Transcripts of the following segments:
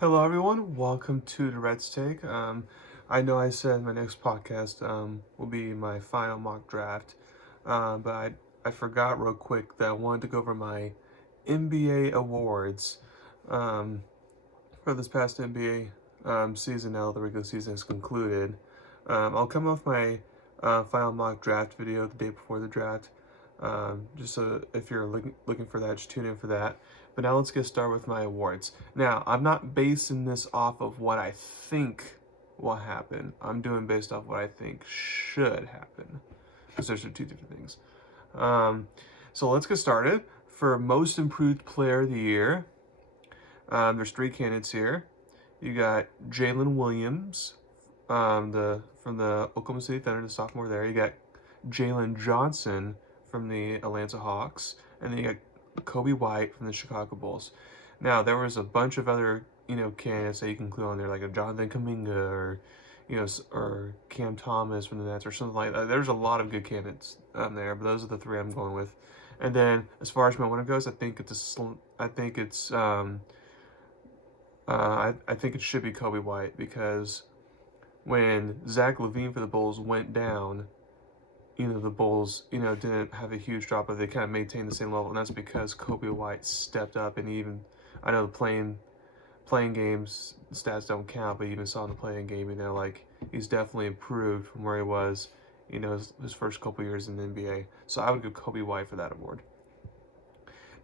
Hello, everyone. Welcome to Durrett's Take. I know I said my next podcast will be my final mock draft, but I forgot real quick that I wanted to go over my NBA awards um, for this past NBA season. Now the regular season is concluded. I'll come off my final mock draft video the day before the draft. Just so if you're looking for that, just tune in for that. But now let's get started with my awards. Now, I'm not basing this off of what I think will happen. I'm doing based off what I think should happen. Because those are two different things. Um, so let's get started. For most improved player of the year, there's three candidates here. You got Jalen Williams, from the Oklahoma City Thunder, the sophomore there. You got Jalen Johnson from the Atlanta Hawks, and then you got Kobe White from the Chicago Bulls. Now there was a bunch of other candidates that you can include on there, like a Jonathan Kuminga or or Cam Thomas from the Nets or something like that. There's a lot of good candidates on there, but those are the three I'm going with. And then as far as my winner goes, I think I think it should be Kobe White, because when Zach LaVine for the Bulls went down, the Bulls, didn't have a huge drop, but they kind of maintained the same level, and that's because Kobe White stepped up, and even, I know the playing games stats don't count, but you even saw in the playing game, like, he's definitely improved from where he was, his first couple years in the NBA. So I would give Kobe White for that award.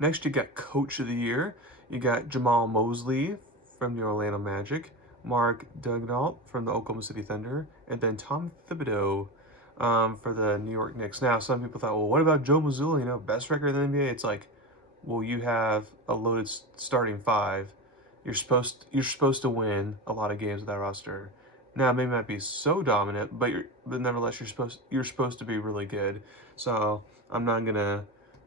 Next, you got Coach of the Year. You got Jamal Mosley from the Orlando Magic, Mark Daigneault from the Oklahoma City Thunder, and then Tom Thibodeau for the New York Knicks. Now, some people thought, well, what about Joe Mazzulla, best record in the NBA? It's like, well, you have a loaded starting five. You're supposed to win a lot of games with that roster. Now, it may not be so dominant, but nevertheless, you're supposed to be really good. So I'm not gonna,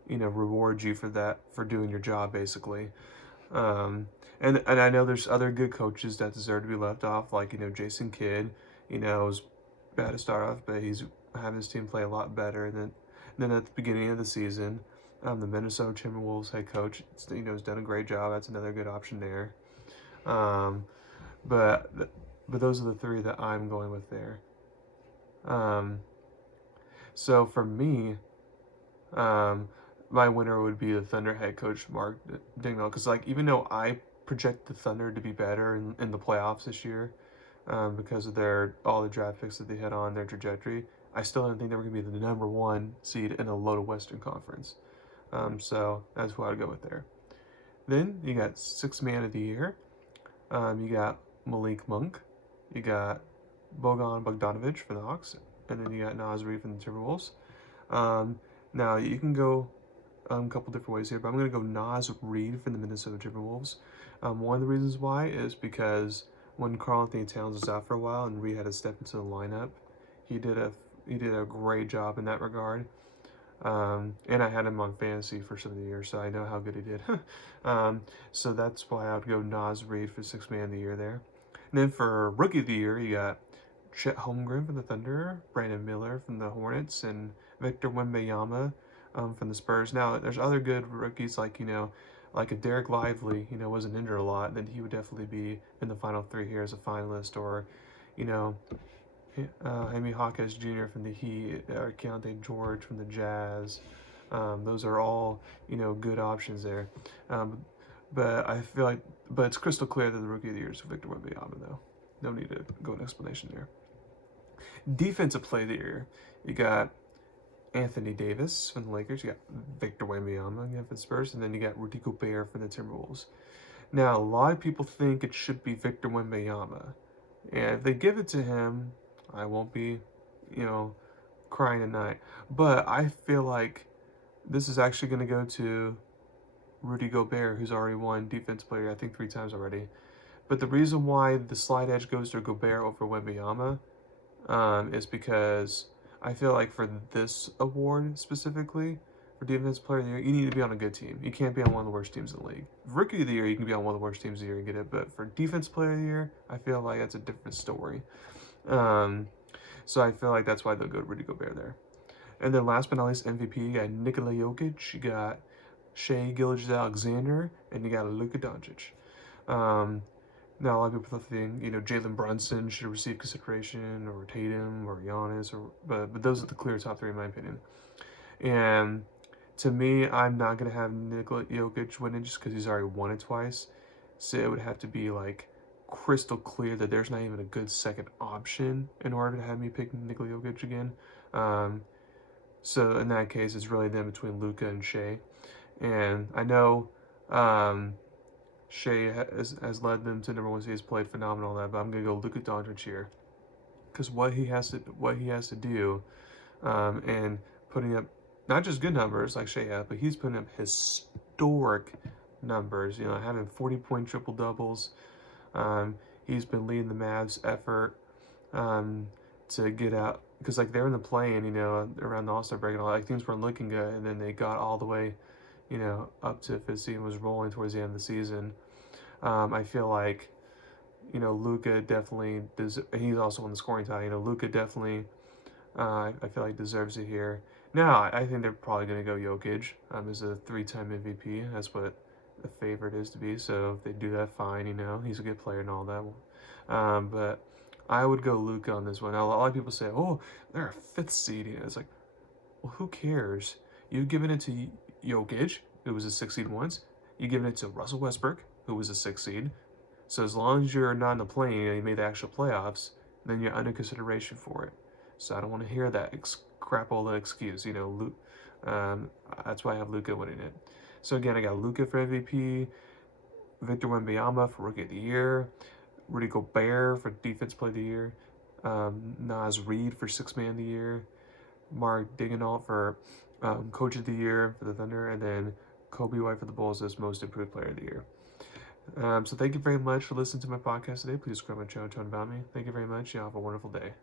reward you for that, for doing your job, basically. And I know there's other good coaches that deserve to be left off, like Jason Kidd. It was bad to start off, but he's having his team play a lot better than at the beginning of the season. The Minnesota Timberwolves head coach, has done a great job. That's another good option there. Um, but those are the three that I'm going with there. So for me, my winner would be the Thunder head coach Mark Daigneault, because even though I project the Thunder to be better in the playoffs this year, because of all the draft picks that they had on their trajectory, I still didn't think they were going to be the number one seed in a loaded Western Conference. So that's who I'd go with there. Then you got Sixth Man of the Year. You got Malik Monk. You got Bogan Bogdanovic for the Hawks. And then you got Naz Reid from the Timberwolves. Now, you can go a couple different ways here, but I'm going to go Naz Reid from the Minnesota Timberwolves. One of the reasons why is because when Karl-Anthony Towns was out for a while and Reid had to step into the lineup, he did a great job in that regard. And I had him on fantasy for some of the years, so I know how good he did. So that's why I would go Naz Reid for Sixth Man of the Year there. And then for Rookie of the Year, you got Chet Holmgren from the Thunder, Brandon Miller from the Hornets, and Victor Wembanyama from the Spurs. Now, there's other good rookies, like if Derek Lively, wasn't injured a lot, then he would definitely be in the final three here as a finalist, or, Amy Hawkins Jr. from the Heat, or Keontae George from the Jazz. Those are all, good options there. But I feel like, it's crystal clear that the Rookie of the Year is Victor Wembanyama, though. No need to go into explanation there. Defensive Player of the Year, you got Anthony Davis from the Lakers, you got Victor Wembanyama again for the Spurs, and then you got Rudy Gobert from the Timberwolves. Now, a lot of people think it should be Victor Wembanyama, and if they give it to him, I won't be, crying tonight. But I feel like this is actually going to go to Rudy Gobert, who's already won Defensive Player, I think 3 times already. But the reason why the slide edge goes to Gobert over Wembanyama is because I feel like for this award specifically, for Defensive Player of the Year, you need to be on a good team. You can't be on one of the worst teams in the league. Rookie of the Year, you can be on one of the worst teams of the year and get it, but for Defensive Player of the Year, I feel like that's a different story. So I feel like that's why they'll go to Rudy Gobert there. And then last but not least, MVP, you got Nikola Jokic, you got Shai Gilgeous-Alexander, and you got Luka Doncic. Now, a lot of people think, Jalen Brunson should receive consideration, or Tatum, or Giannis, but those are the clear top three in my opinion. And to me, I'm not gonna have Nikola Jokic win it just because he's already won it twice. So it would have to be like crystal clear that there's not even a good second option in order to have me pick Nikola Jokic again. Um, so in that case, it's really then between Luka and Shea. And I know Shea has led them to number one seed. He's played phenomenal that, but I'm gonna go Luka Doncic here because what he has to do, and putting up not just good numbers like Shea had, but he's putting up historic numbers. Having 40-point triple doubles. He's been leading the Mavs' effort to get out because like they're in the play-in, around the All-Star break and all, like things weren't looking good, and then they got all the way, up to fifth seed and was rolling towards the end of the season. I feel like, Luka definitely he's also on the scoring tie. Luka definitely, I feel like deserves it here. Now, I think they're probably going to go Jokic as a 3-time MVP. That's what the favorite is to be. So if they do that, fine. He's a good player and all that. But I would go Luka on this one. Now, a lot of people say, "Oh, they're a fifth seed." It's like, well, who cares? You've given it to Jokic, who was a 6 seed once. You've given it to Russell Westbrook, who was a 6 seed. So as long as you're not in the play-in, you made the actual playoffs, then you're under consideration for it. So I don't want to hear that crapola excuse. That's why I have Luka winning it. So again, I got Luka for MVP, Victor Wembanyama for Rookie of the Year, Rudy Gobert for Defense Player of the Year, Naz Reid for Sixth Man of the Year, Mark Daigneault for Coach of the Year for the Thunder, and then Kobe White for the Bulls as Most Improved Player of the Year. So thank you very much for listening to my podcast today. Please subscribe to my channel to learn about me. Thank you very much. You have a wonderful day.